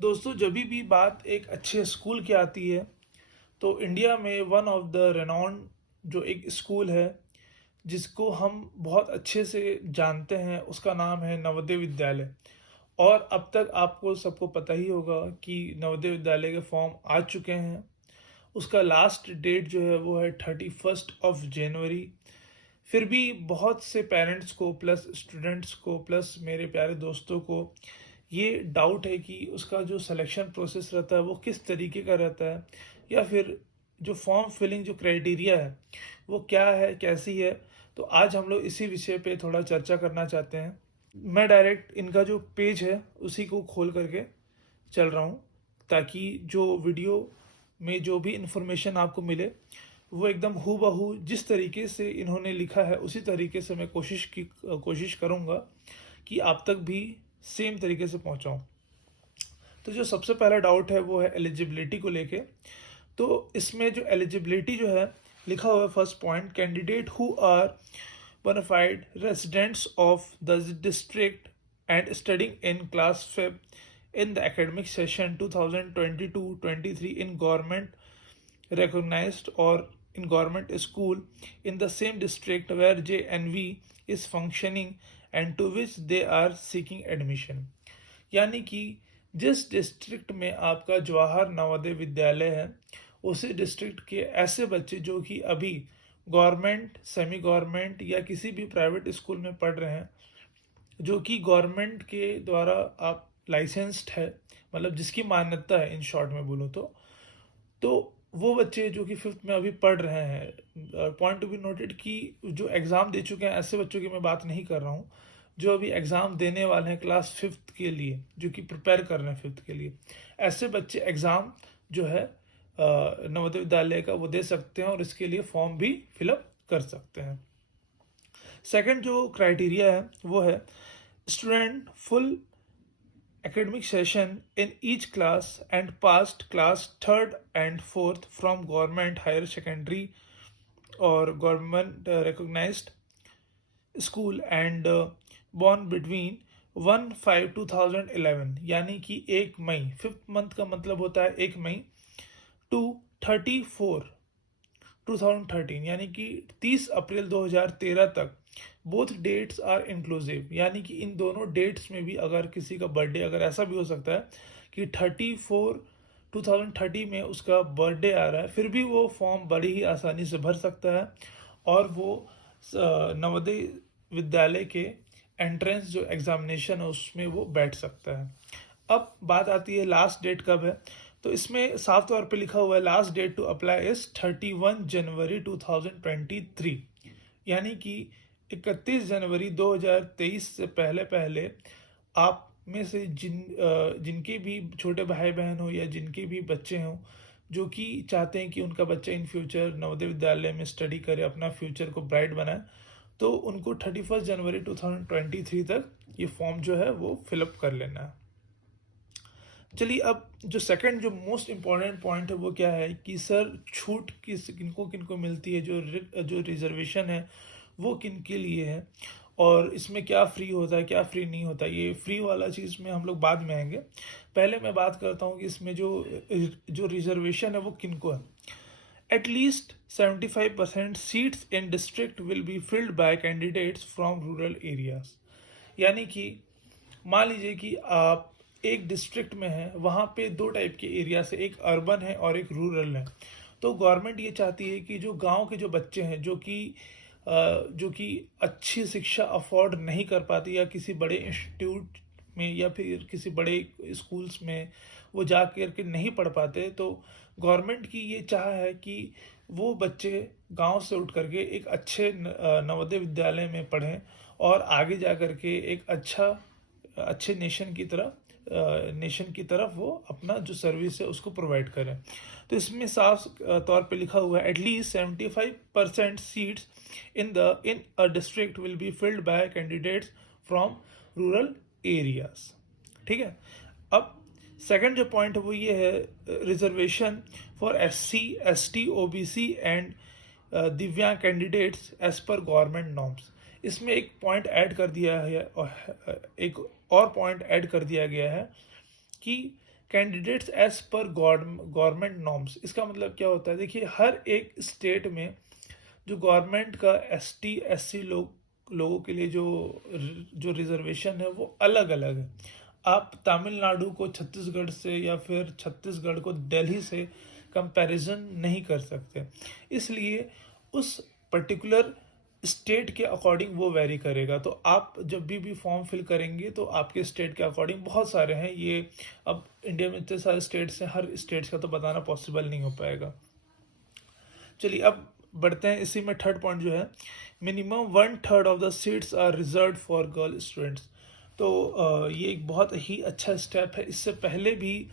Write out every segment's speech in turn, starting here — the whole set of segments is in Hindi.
दोस्तों जब भी बात एक अच्छे स्कूल की आती है तो इंडिया में वन ऑफ द रेनॉन्ड जो एक स्कूल है जिसको हम बहुत अच्छे से जानते हैं उसका नाम है नवोदय विद्यालय। और अब तक आपको सबको पता ही होगा कि नवोदय विद्यालय के फॉर्म आ चुके हैं। उसका लास्ट डेट जो है वो है 31 जनवरी। फिर भी बहुत से पेरेंट्स को प्लस स्टूडेंट्स को प्लस मेरे प्यारे दोस्तों को ये डाउट है कि उसका जो सिलेक्शन प्रोसेस रहता है वो किस तरीके का रहता है, या फिर जो फॉर्म फिलिंग जो क्राइटेरिया है वो क्या है, कैसी है। तो आज हम लोग इसी विषय पे थोड़ा चर्चा करना चाहते हैं। मैं डायरेक्ट इनका जो पेज है उसी को खोल करके चल रहा हूँ, ताकि जो वीडियो में जो भी इंफॉर्मेशन आपको मिले वो एकदम हूबहू जिस तरीके से इन्होंने लिखा है उसी तरीके से मैं कोशिश करूँगा कि आप तक भी सेम तरीके से पहुँचाऊँ। तो जो सबसे पहला डाउट है वो है एलिजिबिलिटी को लेके। तो इसमें जो एलिजिबिलिटी जो है लिखा हुआ है, first point, candidate who are bonafide residents of the district and studying in class 5 in the academic session 2022-23 in government recognized or in government school in the same district where JNV is functioning and to which they are seeking admission। यानी कि जिस डिस्ट्रिक्ट में आपका जवाहर नवोदय विद्यालय है उसी डिस्ट्रिक्ट के ऐसे बच्चे जो कि अभी गवर्नमेंट, सेमी गवर्नमेंट या किसी भी प्राइवेट स्कूल में पढ़ रहे हैं, जो कि गवर्नमेंट के द्वारा आप लाइसेंस्ड है, मतलब जिसकी मान्यता है इन शॉर्ट में बोलूँ तो वो बच्चे जो कि फिफ्थ में अभी पढ़ रहे हैं, पॉइंट टू बी नोटेड कि जो एग्ज़ाम दे चुके हैं ऐसे बच्चों की मैं बात नहीं कर रहा हूँ। जो अभी एग्ज़ाम देने वाले हैं क्लास फिफ्थ के लिए, जो कि प्रिपेयर कर रहे हैं फिफ्थ के लिए, ऐसे बच्चे एग्ज़ाम जो है नवोदय विद्यालय का वो दे सकते हैं और इसके लिए फॉर्म भी फिलअप कर सकते हैं। सेकंड जो क्राइटेरिया है वो है student full academic session in each class and passed class third and fourth from government higher secondary or government recognized school and born between 1/5/2011, यानी कि 1 मई, फिफ्थ मंथ का मतलब होता है 1 मई टू 30/4/2013, यानी कि 30 अप्रैल 2013 तक। बोथ डेट्स आर इंक्लूसिव, यानी कि इन दोनों डेट्स में भी अगर किसी का बर्थडे, अगर ऐसा भी हो सकता है कि 30/4/2030 में उसका बर्थडे आ रहा है, फिर भी वो फॉर्म बड़ी ही आसानी से भर सकता है और वो नवोदय विद्यालय के एंट्रेंस जो एग्जामिनेशन है उसमें वो बैठ सकता है। अब बात आती है लास्ट डेट कब है। तो इसमें साफ तौर पे लिखा हुआ है last date to apply is 31 January 2023, यानी कि 31 जनवरी 2023 से पहले पहले आप में से जिनके भी छोटे भाई बहन हो या जिनके भी बच्चे हों जो कि चाहते हैं कि उनका बच्चा इन फ्यूचर नवोदय विद्यालय में स्टडी करे, अपना फ्यूचर को ब्राइट बनाए, तो उनको 31 जनवरी 2023 तक ये फॉर्म जो है वो फिलअप कर लेना है। चलिए, अब जो सेकंड जो मोस्ट इम्पॉर्टेंट पॉइंट है वो क्या है कि सर छूट किनको किनको मिलती है, जो रिजर्वेशन है वो किन के लिए है और इसमें क्या फ्री होता है क्या फ्री नहीं होता। ये फ्री वाला चीज़ में हम लोग बाद में आएंगे। पहले मैं बात करता हूँ कि इसमें जो जो रिजर्वेशन है वो किनको है। At least 75% seats in district will be filled by candidates from rural areas। यानी कि मान लीजिए कि आप एक डिस्ट्रिक्ट में हैं, वहाँ पे दो टाइप के एरिया से, एक अर्बन है और एक रूरल है। तो गवर्नमेंट ये चाहती है कि जो गांव के जो बच्चे हैं जो कि अच्छी शिक्षा अफोर्ड नहीं कर पाते या किसी बड़े इंस्टीट्यूट में या फिर किसी बड़े स्कूल्स में वो जा कर के नहीं पढ़ पाते, तो गवर्नमेंट की ये चाह है कि वो बच्चे गांव से उठ करके एक अच्छे नवोदय विद्यालय में पढ़ें और आगे जा कर के एक अच्छे नेशन की तरफ वो अपना जो सर्विस है उसको प्रोवाइड करें। तो इसमें साफ तौर पे लिखा हुआ है at least 75% seats in a district will be filled by candidates from rural areas. ठीक है। अब सेकंड जो पॉइंट है वो ये है reservation for SC ST OBC and दिव्यांग candidates as per government norms. इसमें एक पॉइंट ऐड कर दिया है, एक और पॉइंट ऐड कर दिया गया है कि candidates as per government norms. इसका मतलब क्या होता है, देखिए हर एक स्टेट में जो गवर्नमेंट का ST SC लोगों के लिए जो जो रिजर्वेशन है वो अलग अलग है। आप तमिलनाडु को छत्तीसगढ़ से या फिर छत्तीसगढ़ को दिल्ली से कंपैरिजन नहीं कर सकते, इसलिए उस पर्टिकुलर स्टेट के अकॉर्डिंग वो वेरी करेगा। तो आप जब भी फॉर्म फिल करेंगे तो आपके स्टेट के अकॉर्डिंग, बहुत सारे हैं ये, अब इंडिया में इतने सारे स्टेट्स हैं, हर स्टेट्स का तो बताना पॉसिबल नहीं हो पाएगा। चलिए अब बढ़ते हैं, इसी में थर्ड पॉइंट जो है, minimum 1/3 of the seats are reserve for girl students. तो ये एक बहुत ही अच्छा स्टेप है। इससे पहले भी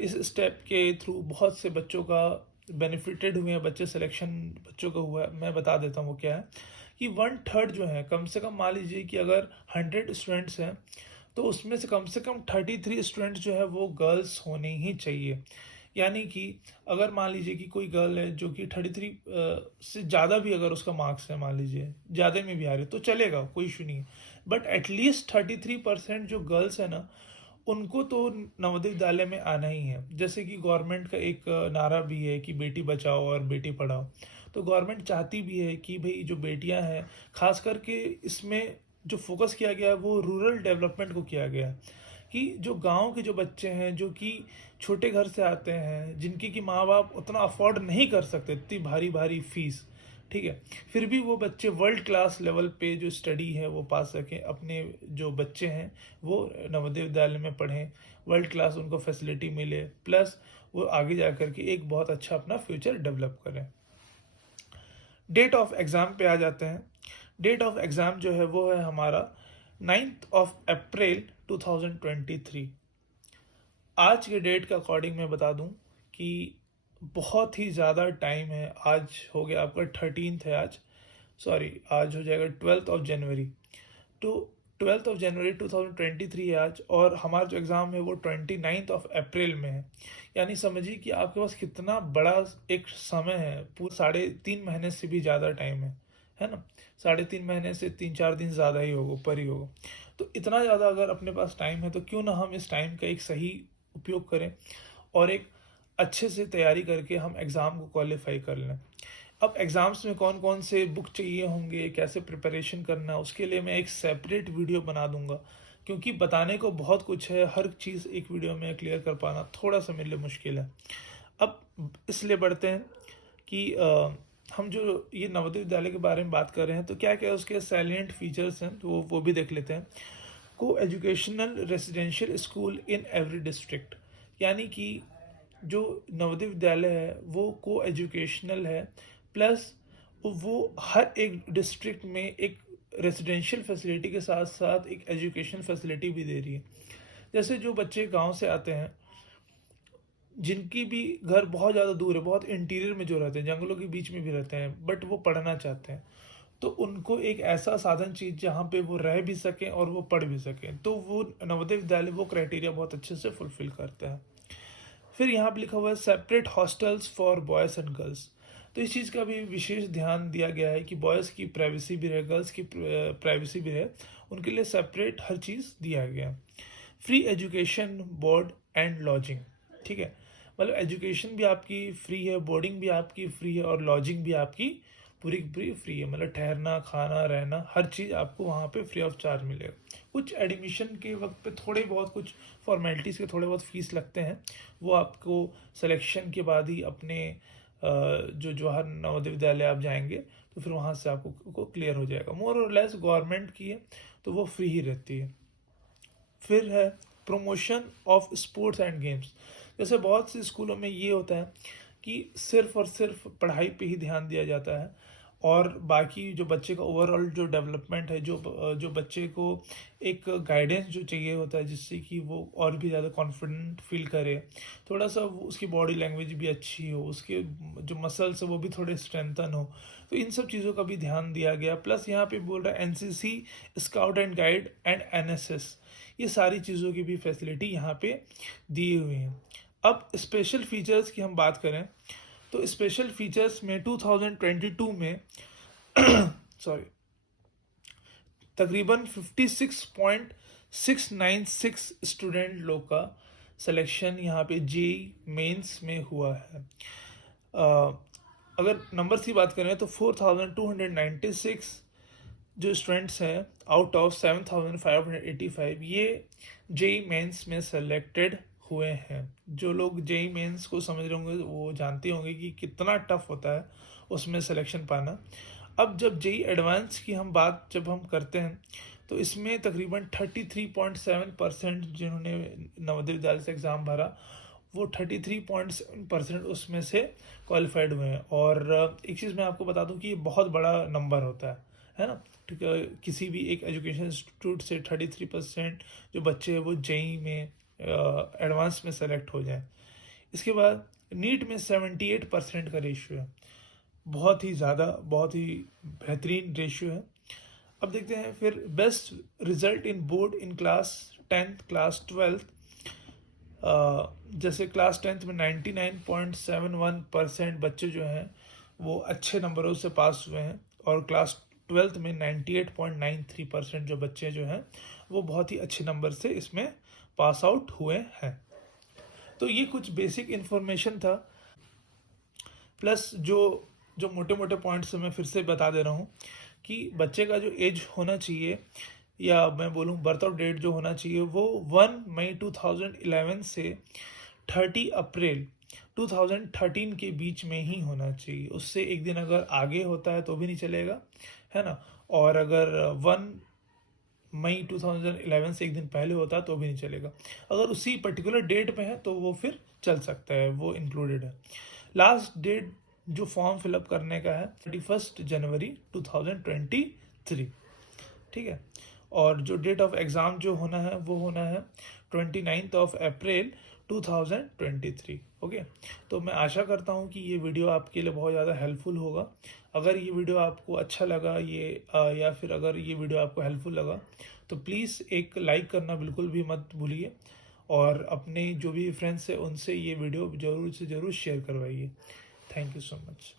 इस स्टेप के थ्रू बहुत से बच्चों का बेनिफिटेड हुए हैं, बच्चे सिलेक्शन बच्चों का हुआ है। मैं बता देता हूँ वो क्या है, कि 1/3 जो है, कम से कम मान लीजिए कि अगर 100 स्टूडेंट्स हैं तो उसमें से कम 33 स्टूडेंट्स जो है वो गर्ल्स होने ही चाहिए। यानी कि अगर मान लीजिए कि कोई गर्ल है जो कि 33 से ज़्यादा भी अगर उसका मार्क्स है, मान लीजिए ज़्यादा में भी आ रहे तो चलेगा, कोई इशू नहीं है, बट एटलीस्ट 33% जो गर्ल्स है ना, उनको तो नवोदय विद्यालय में आना ही है। जैसे कि गवर्नमेंट का एक नारा भी है कि बेटी बचाओ और बेटी पढ़ाओ, तो गवर्नमेंट चाहती भी है कि भाई जो बेटियां हैं, खास करके इसमें जो फोकस किया गया है वो रूरल डेवलपमेंट को किया गया है, कि जो गांव के जो बच्चे हैं, जो कि छोटे घर से आते हैं, जिनकी कि माँ बाप उतना अफोर्ड नहीं कर सकते इतनी भारी भारी फीस, ठीक है, फिर भी वो बच्चे वर्ल्ड क्लास लेवल पे जो स्टडी है वो पा सकें, अपने जो बच्चे हैं वो नवोदय विद्यालय में पढ़ें, वर्ल्ड क्लास उनको फैसिलिटी मिले, प्लस वो आगे जा कर के एक बहुत अच्छा अपना फ्यूचर डेवलप करें। डेट ऑफ एग्ज़ाम पे आ जाते हैं। डेट ऑफ एग्ज़ाम जो है वो है हमारा 9 अप्रैल 2023। आज के डेट के अकॉर्डिंग मैं बता दूं कि बहुत ही ज़्यादा टाइम है। आज हो गया आपका 13th है आज, सॉरी आज हो जाएगा 12th ऑफ जनवरी। तो 12th ऑफ जनवरी 2023 है आज, और हमारा जो एग्ज़ाम है वो 29th ऑफ अप्रैल में है। यानी समझिए कि आपके पास कितना बड़ा एक समय है, पूरे 3.5 महीने से भी ज़्यादा टाइम है ना। 3.5 महीने से 3-4 दिन ज़्यादा ही होगा, ऊपर ही होगा। तो इतना ज़्यादा अगर अपने पास टाइम है तो क्यों ना हम इस टाइम का एक सही उपयोग करें और एक अच्छे से तैयारी करके हम एग्ज़ाम को क्वालिफाई कर लें। अब एग्ज़ाम्स में कौन कौन से बुक चाहिए होंगे, कैसे प्रिपरेशन करना है, उसके लिए मैं एक सेपरेट वीडियो बना दूंगा, क्योंकि बताने को बहुत कुछ है, हर चीज़ एक वीडियो में क्लियर कर पाना थोड़ा सा मेरे लिए मुश्किल है। अब इसलिए बढ़ते हैं कि हम जो ये नवोदय विद्यालय के बारे में बात कर रहे हैं तो क्या क्या उसके सैलिएंट फीचर्स हैं, तो वो भी देख लेते हैं। को educational residential school in every district, यानी कि जो नवोदय विद्यालय है वो को एजुकेशनल है, प्लस वो हर एक डिस्ट्रिक्ट में एक रेसिडेंशियल फैसिलिटी के साथ साथ एक एजुकेशन फैसिलिटी भी दे रही है। जैसे जो बच्चे गांव से आते हैं, जिनकी भी घर बहुत ज़्यादा दूर है, बहुत इंटीरियर में जो रहते हैं, जंगलों के बीच में भी रहते हैं, बट वो पढ़ना चाहते हैं, तो उनको एक ऐसा साधन चाहिए जहाँ पे वो रह भी सकें और वो पढ़ भी सकें, तो वो नवोदय विद्यालय वो क्राइटेरिया बहुत अच्छे से फुलफिल करता है। फिर यहाँ पे लिखा हुआ है separate hostels for boys and girls. तो इस चीज़ का भी विशेष ध्यान दिया गया है कि बॉयज़ की प्राइवेसी भी रहे, गर्ल्स की प्राइवेसी भी रहे, उनके लिए सेपरेट हर चीज़ दिया गया है। Free education, board and lodging, ठीक है, मतलब एजुकेशन भी आपकी फ्री है, बोर्डिंग भी आपकी फ्री है, और लॉजिंग भी आपकी पूरी की पूरी फ्री है, मतलब ठहरना, खाना, रहना, हर चीज़ आपको वहाँ पे फ्री ऑफ चार्ज मिलेगा। कुछ एडमिशन के वक्त पे थोड़े बहुत कुछ फॉर्मेलिटीज़ के थोड़े बहुत फीस लगते हैं, वो आपको सिलेक्शन के बाद ही अपने जो जवाहर नवोदय विद्यालय आप जाएंगे तो फिर वहाँ से आपको को क्लियर हो जाएगा। मोर और लेस गवर्नमेंट की है तो वो फ्री ही रहती है। फिर है promotion of sports and games. जैसे बहुत से स्कूलों में ये होता है कि सिर्फ और सिर्फ पढ़ाई पे ही ध्यान दिया जाता है, और बाकी जो बच्चे का ओवरऑल जो डेवलपमेंट है, जो बच्चे को एक गाइडेंस जो चाहिए होता है जिससे कि वो और भी ज़्यादा कॉन्फिडेंट फील करे, थोड़ा सा उसकी बॉडी लैंग्वेज भी अच्छी हो, उसके जो मसल्स है वो भी थोड़े स्ट्रेंथन हो, तो इन सब चीज़ों का भी ध्यान दिया गया। प्लस यहाँ पे बोल रहा है NCC, scout and guide and NSS, ये सारी चीज़ों की भी फैसिलिटी यहाँ पे दी हुई है। अब स्पेशल फीचर्स की हम बात करें तो स्पेशल फीचर्स में 2022 में सॉरी तकरीबन 56.696 स्टूडेंट लोग का सिलेक्शन यहाँ पे जेई मेंस में हुआ है। अगर नंबर्स की बात करें तो 4296 जो स्टूडेंट्स हैं आउट ऑफ 7585 ये जेई मेंस में सेलेक्टेड हुए हैं। जो लोग जेई मेंस को समझ रहे होंगे वो जानते होंगे कि कितना टफ होता है उसमें सिलेक्शन पाना। अब जब जेई एडवांस की हम बात जब हम करते हैं तो इसमें तकरीबन 33.7% जिन्होंने नवोदय विद्यालय से एग्ज़ाम भरा वो 33.7% उसमें से क्वालिफाइड हुए हैं। और एक चीज़ मैं आपको बता दूं कि ये बहुत बड़ा नंबर होता है ना। ठीक है, किसी भी एक एजुकेशन इंस्टीट्यूट से 33% जो बच्चे हैं वो जेई में एडवांस में सेलेक्ट हो जाएं। इसके बाद नीट में 78% का रेशियो है, बहुत ही ज़्यादा, बहुत ही बेहतरीन रेशियो है। अब देखते हैं फिर best result in board in class 10th class 12th। जैसे क्लास 10th में 99.71% बच्चे जो हैं वो अच्छे नंबरों से पास हुए हैं, और क्लास 12th में 98.93% जो बच्चे जो हैं वो बहुत ही अच्छे नंबर से इसमें पास आउट हुए हैं। तो ये कुछ बेसिक इन्फॉर्मेशन था, प्लस जो जो मोटे मोटे पॉइंट्स मैं फिर से बता दे रहा हूँ कि बच्चे का जो एज होना चाहिए, या मैं बोलूँ बर्थ ऑफ डेट जो होना चाहिए, वो 1 मई 2011 से 30 अप्रैल 2013 के बीच में ही होना चाहिए। उससे एक दिन अगर आगे होता है तो भी नहीं चलेगा, है ना। और अगर 1 मई 2011 से एक दिन पहले होता है तो भी नहीं चलेगा। अगर उसी पर्टिकुलर डेट पे है तो वो फिर चल सकता है, वो इंक्लूडेड है। लास्ट डेट जो फॉर्म फिलअप करने का है 31 जनवरी 2023, ठीक है। और जो डेट ऑफ एग्ज़ाम जो होना है वो होना है 29 ऑफ अप्रैल 2023। ओके, तो मैं आशा करता हूँ कि ये वीडियो आपके लिए बहुत ज़्यादा हेल्पफुल होगा। अगर ये वीडियो आपको अच्छा लगा या फिर अगर ये वीडियो आपको हेल्पफुल लगा तो प्लीज़ एक लाइक करना बिल्कुल भी मत भूलिए, और अपने जो भी फ्रेंड्स हैं उनसे ये वीडियो ज़रूर से ज़रूर शेयर करवाइए। Thank you so much.